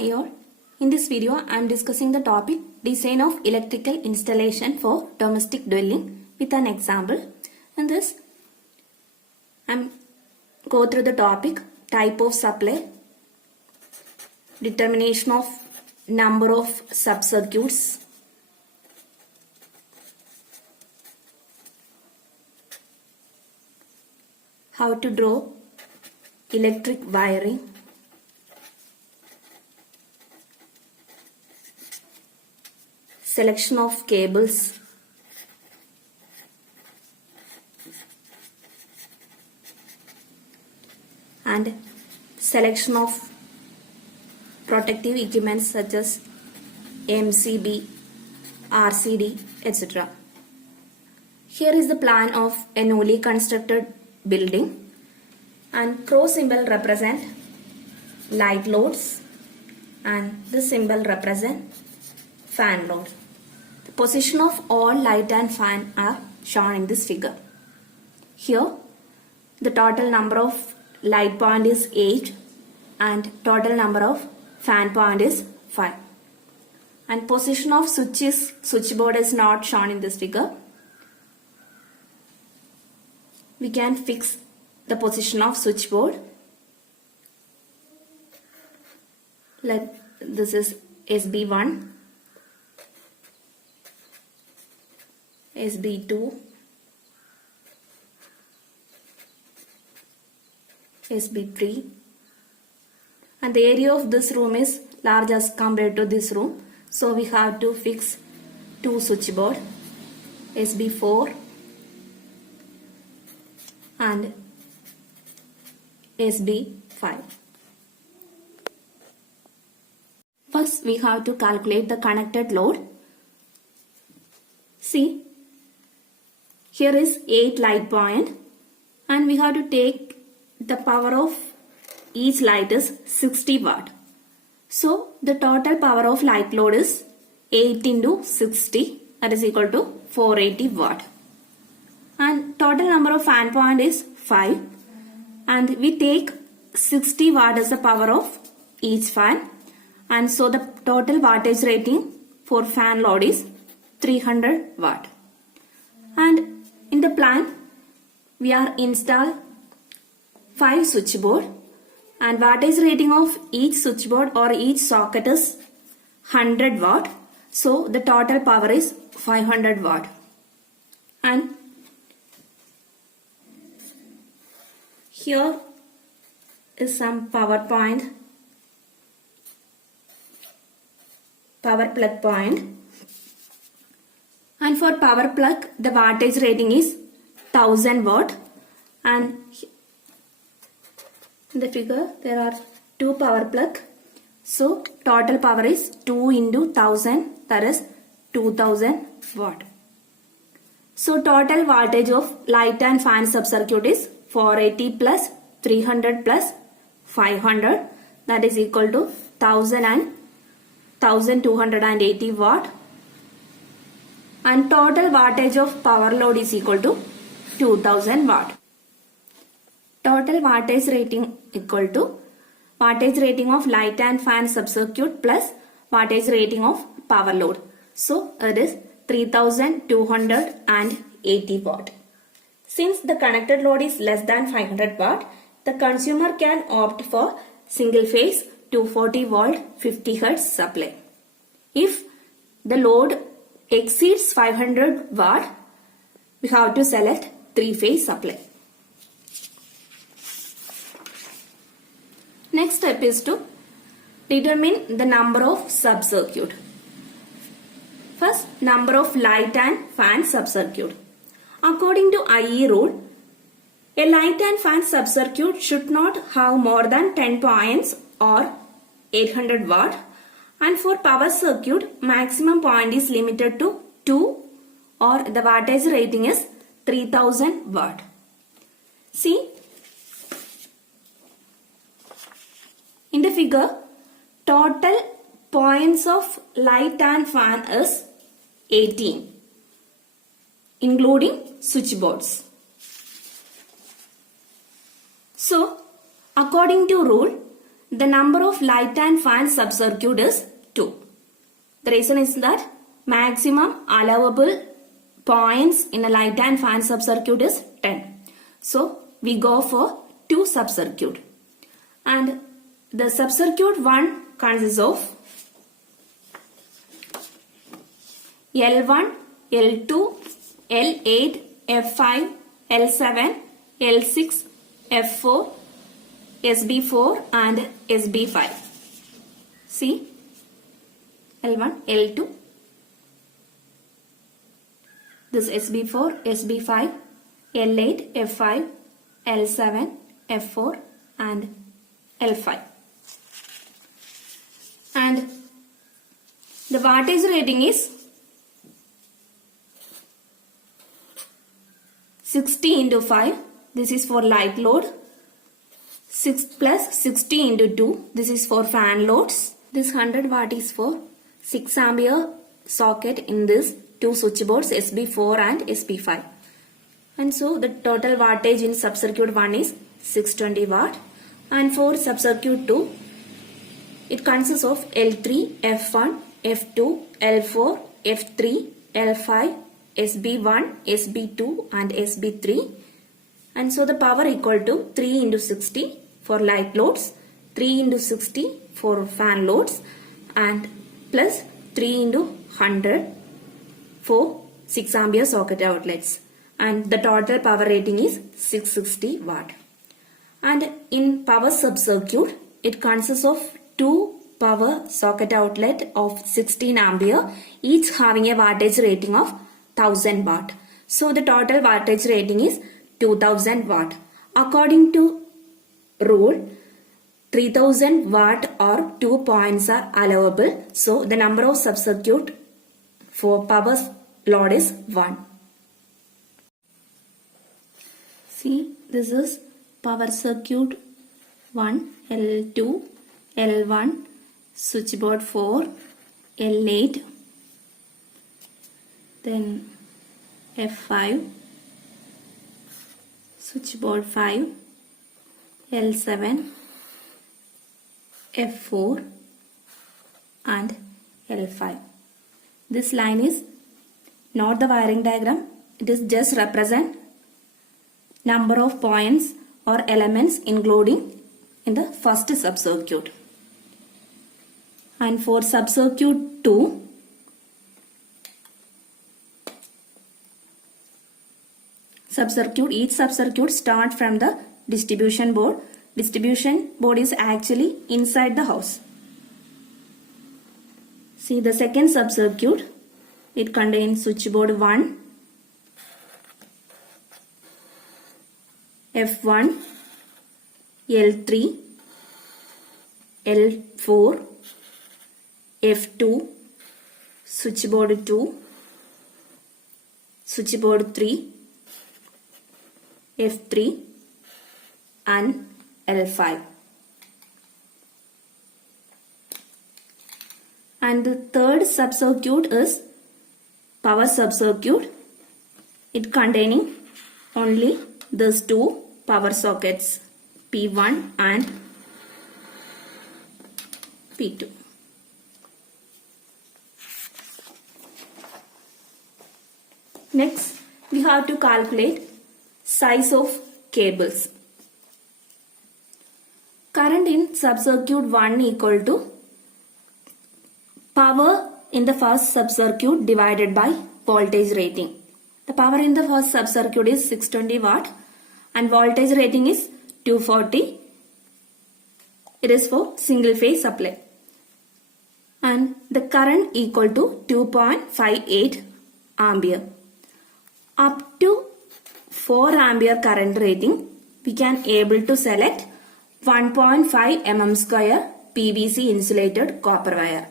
Hi all. In this video, I am discussing the topic design of electrical installation for domestic dwelling with an example. In this, I am go through the topic type of supply, determination of number of sub-circuits, how to draw electric wiring, selection of cables, and selection of protective equipment such as MCB, RCD, etc. Here is the plan of a newly constructed building, and cross symbol represent light loads and this symbol represent fan load. The position of all light and fan are shown in this figure. Here the total number of light point is 8 and total number of fan point is 5. And position of switchboard is not shown in this figure. We can fix the position of switchboard. This is SB1, SB2, SB3, and the area of this room is large as compared to this room, so we have to fix two switchboard, SB4 and SB5. First we have to calculate the connected load. See, here is 8 light point and we have to take the power of each light is 60 watt. So the total power of light load is 8 into 60, that is equal to 480 watt. And total number of fan point is 5 and we take 60 watt as the power of each fan, and so the total wattage rating for fan load is 300 watt. And in the plan we are install 5 switchboard and wattage rating of each switchboard or each socket is 100 watt. So the total power is 500 watt. And here is some power plug point. And for power plug, the wattage rating is 1000 watt. And in the figure, there are two power plug. So total power is 2 into 1000, that is 2000 watt. So total wattage of light and fan sub-circuit is 480 plus 300 plus 500, that is equal to 1000 and 1280 watt. And total wattage of power load is equal to 2000 watt. Total wattage rating equal to wattage rating of light and fan sub-circuit plus wattage rating of power load. So it is 3280 watt. Since the connected load is less than 500 watt, the consumer can opt for single phase 240 volt 50 Hz supply. If the load exceeds 500 watt, we have to select 3-phase supply. Next step is to determine the number of sub-circuit. First, number of light and fan sub-circuit. According to IE rule, a light and fan sub-circuit should not have more than 10 points or 800 watt, and for power circuit, maximum point is limited to 2 or the wattage rating is 3000 watt. See, in the figure, total points of light and fan is 18, including switchboards. So, according to rule, the number of light and fan subcircuit is 2. The reason is that maximum allowable points in a light and fan subcircuit is 10. So we go for 2 subcircuit. And the subcircuit 1 consists of L1, L2, L8, F5, L7, L6, F4, SB4 and SB5. See, L1, L2, this SB4, SB5, L8, F5, L7, F4 and L5. And the wattage rating is 60 into 5. This is for light load. 6 plus 60 into 2. This is for fan loads. This 100 watt is for 6 ampere socket in this 2 switchboards SB4 and SB5. And so the total wattage in subcircuit 1 is 620 watt. And for subcircuit 2, it consists of L3, F1, F2, L4, F3, L5, SB1, SB2 and SB3. And so the power equal to 3 into 60 for light loads, 3 into 60 for fan loads and plus 3 into 100 for 6 ampere socket outlets. And the total power rating is 660 watt. And in power subcircuit, it consists of 2 power socket outlet of 16 ampere, each having a wattage rating of 1000 watt. So the total wattage rating is 2000 watt. According to rule, 3000 watt or 2 points are allowable. So the number of subcircuit for power load is 1. See, this is power circuit 1, L2, L1, switchboard 4, L8, then F5, switchboard 5, L7, F4 and L5. This line is not the wiring diagram. It is just represent number of points or elements including in the first subcircuit. And for subcircuit 2, each subcircuit start from the distribution board. Distribution board is actually inside the house. See the second subcircuit, it contains switchboard 1, F1, L3, L4, F2, switchboard 2, switchboard 3, F3 and L5. And the third subcircuit is power subcircuit. It containing only these 2 power sockets, P1 and P2. Next, we have to calculate size of cables. Current in subcircuit 1 equal to power in the first subcircuit divided by voltage rating. The power in the first subcircuit is 620 watt and voltage rating is 240. It is for single phase supply. And the current equal to 2.58 ampere. Up to 4 ampere current rating, we can able to select 1.5 mm square PVC insulated copper wire.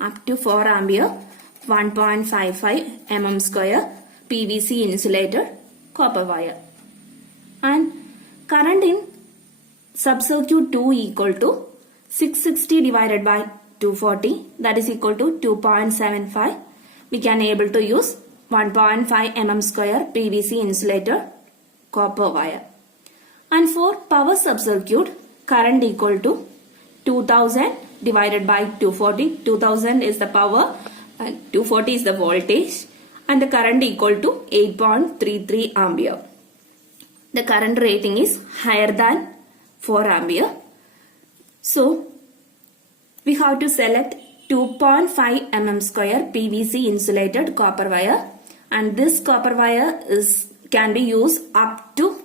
Up to 4 ampere, 1.55 mm square PVC insulated copper wire. And current in subcircuit 2 equal to 660 divided by 240, that is equal to 2.75. We can able to use 1.5 mm square PVC insulated copper wire. And for power subcircuit, current equal to 2000 divided by 240. 2000 is the power and 240 is the voltage, and the current equal to 8.33 ampere. The current rating is higher than 4 ampere. So we have to select 2.5 mm square PVC insulated copper wire, and this copper wire can be used up to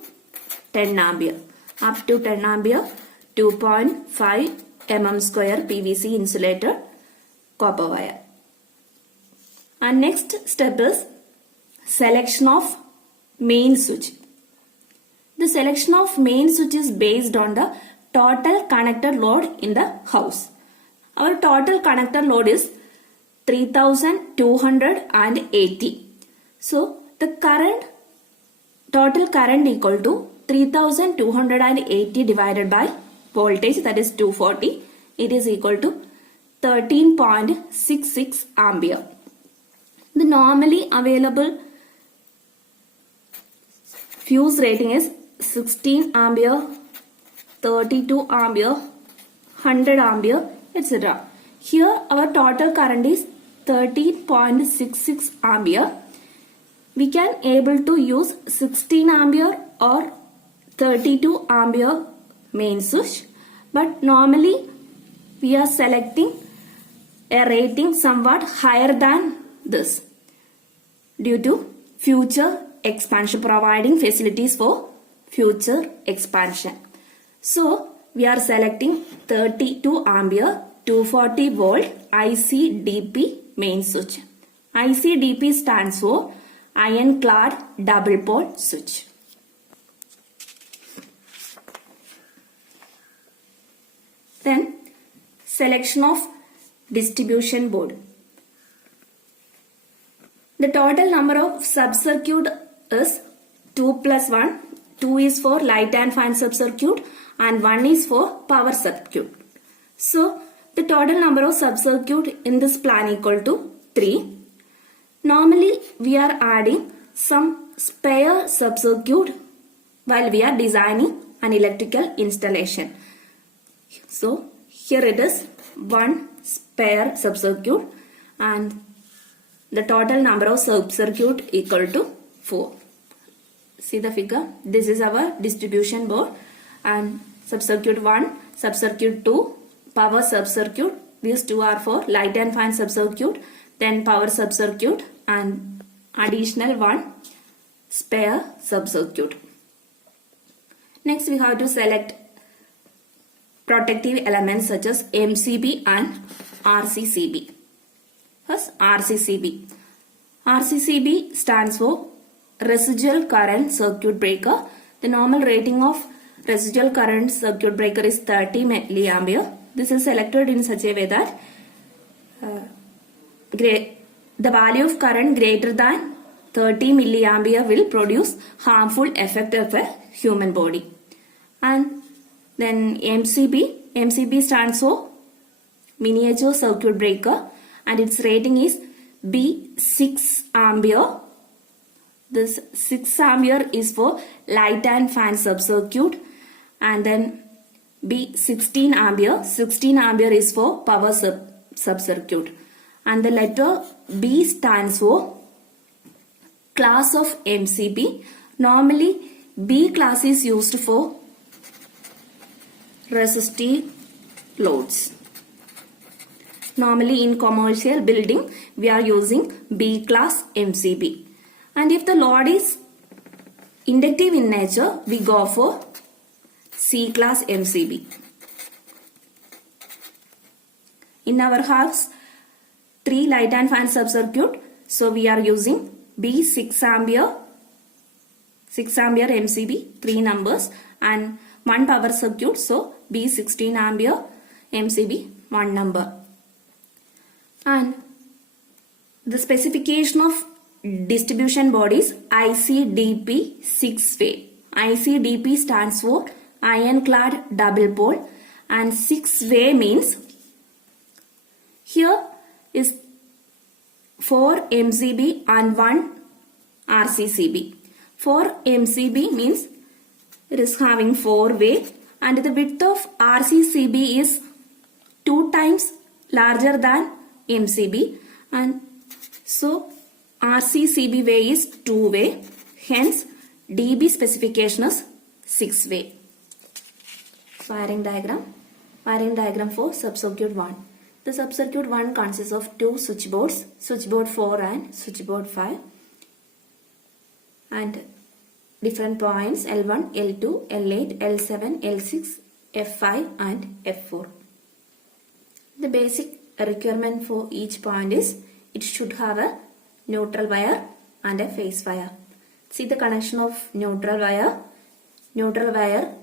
10 ampere. Up to 10 ampere, 2.5 mm square PVC insulated copper wire. And next step is selection of main switch. The selection of main switch is based on the total connected load in the house. Our total connected load is 3280. So the total current equal to 3280 divided by voltage, that is 240. It is equal to 13.66 ampere. The normally available fuse rating is 16 ampere, 32 ampere, 100 ampere, etc. Here our total current is 13.66 ampere. We can able to use 16 ampere or 32 ampere main switch, but normally we are selecting a rating somewhat higher than this due to future expansion, providing facilities for future expansion. So we are selecting 32 ampere 240 volt ICDP main switch. ICDP stands for iron clad double pole switch. Then selection of distribution board. The total number of sub-circuit is 2 plus 1. 2 is for light and fan sub-circuit and 1 is for power circuit. So the total number of sub-circuit in this plan equal to 3. Normally we are adding some spare sub-circuit while we are designing an electrical installation. So here it is one spare sub-circuit and the total number of sub-circuit equal to 4. See the figure. This is our distribution board, and sub-circuit 1, sub-circuit 2, power sub-circuit. These two are for light and fan sub-circuit, then power sub-circuit, and additional one spare sub-circuit. Next we have to select protective elements such as MCB and RCCB. First, RCCB. RCCB stands for residual current circuit breaker. The normal rating of residual current circuit breaker is 30 milliampere. This is selected in such a way that the value of current greater than 30 milliampere will produce harmful effect of a human body. And then MCB stands for miniature circuit breaker, and its rating is B6 ampere. This 6 ampere is for light and fan sub-circuit, and then B16 ampere. 16 ampere is for power sub-circuit. And the letter B stands for class of MCB. Normally B class is used for resistive loads. Normally in commercial building we are using B class MCB. And if the load is inductive in nature, we go for C class MCB. In our house, 3 light and fan sub-circuit, so we are using B6 ampere, 6 ampere MCB, 3 numbers, and 1 power circuit, so B16 ampere MCB, 1 number. And the specification of distribution board is ICDP 6-way. ICDP stands for iron-clad double pole, and 6-way means here is 4 MCB and 1 RCCB. 4 MCB means it is having 4-way, and the width of RCCB is 2 times larger than MCB, and so RCCB way is 2 way, hence DB specification is 6 way. Wiring diagram for subcircuit 1. The subcircuit 1 consists of 2 switchboards, switchboard 4 and switchboard 5, and different points L1, L2, L8, L7, L6, F5 and F4. The basic requirement for each point is it should have a neutral wire and a phase wire. See the connection of neutral wire. Neutral wire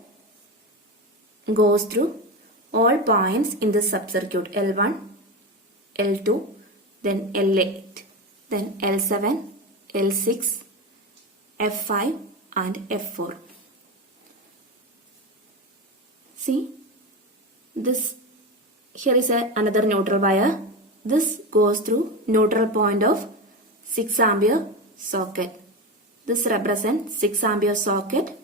goes through all points in the subcircuit L1, L2, then L8, then L7, L6, F5 and F4. See, this here is another neutral wire. This goes through neutral point of 6 ampere socket. This represents 6 ampere socket.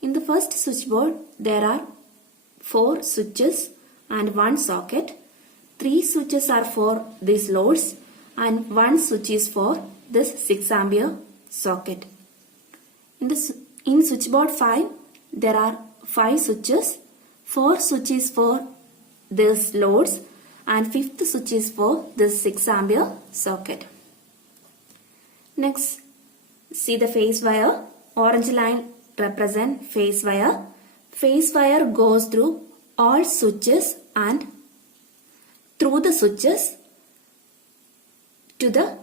In the first switchboard, there are 4 switches and 1 socket. 3 switches are for these loads and 1 switch is for this 6 ampere socket. In switchboard 5, there are 5 switches. 4 switches for these loads and 5th switch is for this 6 ampere socket. Next, see the phase wire. Orange line represent phase wire. Phase wire goes through all switches and through the switches to the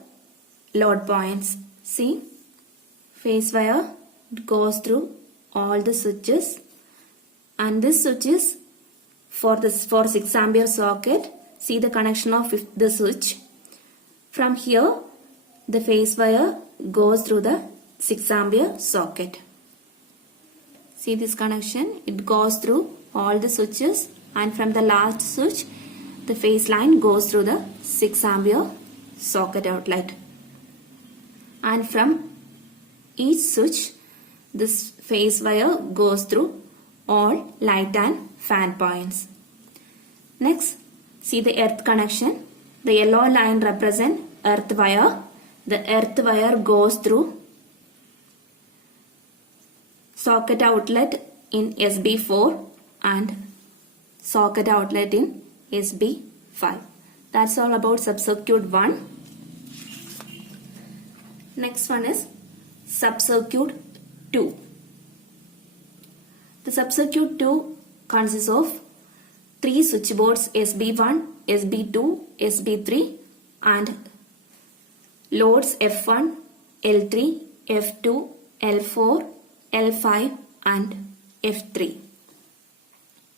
load points. See, phase wire goes through all the switches, and this switch is for 6 ampere socket. See the connection of the switch. From here, the phase wire goes through the 6 ampere socket. See this connection, it goes through all the switches, and from the last switch, the phase line goes through the 6 ampere socket outlet. And from each switch, this phase wire goes through all light and fan points. Next, see the earth connection. The yellow line represents earth wire. The earth wire goes through socket outlet in SB4 and socket outlet in SB5. That's all about subcircuit 1. Next one is subcircuit 2. The subcircuit 2 consists of 3 switchboards SB1, SB2, SB3 and loads F1, L3, F2, L4, L5 and F3.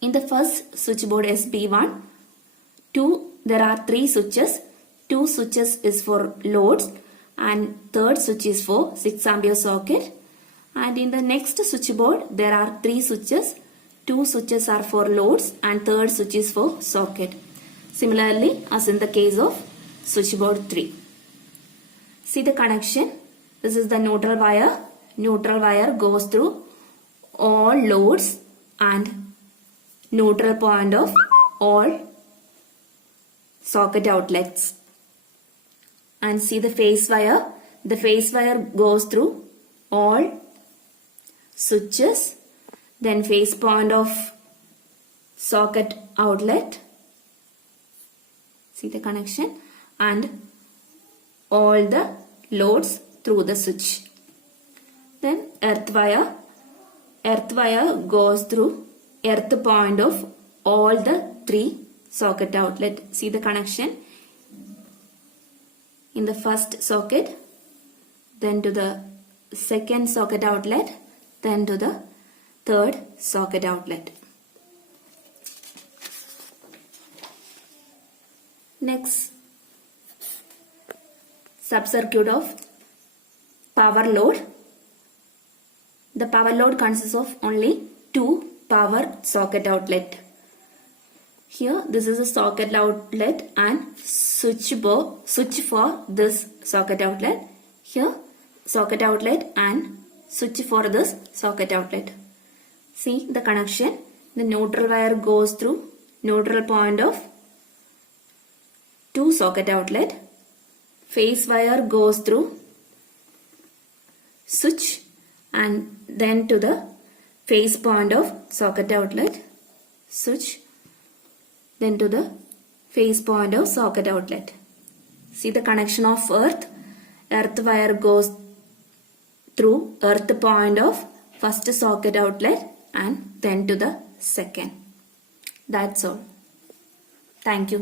In the first switchboard SB1, there are 3 switches. 2 switches is for loads and third switch is for 6 ampere socket. And in the next switchboard, there are 3 switches. 2 switches are for loads and third switch is for socket. Similarly, as in the case of switchboard 3. See the connection. This is the neutral wire. Neutral wire goes through all loads and neutral point of all socket outlets. And see the phase wire. The phase wire goes through all switches, then phase point of socket outlet. See the connection, and all the loads through the switch. Then earth wire. Earth wire goes through earth point of all the 3 socket outlet. See the connection in the first socket, then to the second socket outlet, then to the third socket outlet. Next, subcircuit of power load. The power load consists of only 2 power socket outlet. Here, this is a socket outlet and switch for this socket outlet. Here, socket outlet and switch for this socket outlet. See the connection. The neutral wire goes through neutral point of to socket outlet. Phase wire goes through switch and then to the phase point of socket outlet, switch, then to the phase point of socket outlet. See the connection of earth. Earth wire goes through earth point of first socket outlet and then to the second. That's all. Thank you.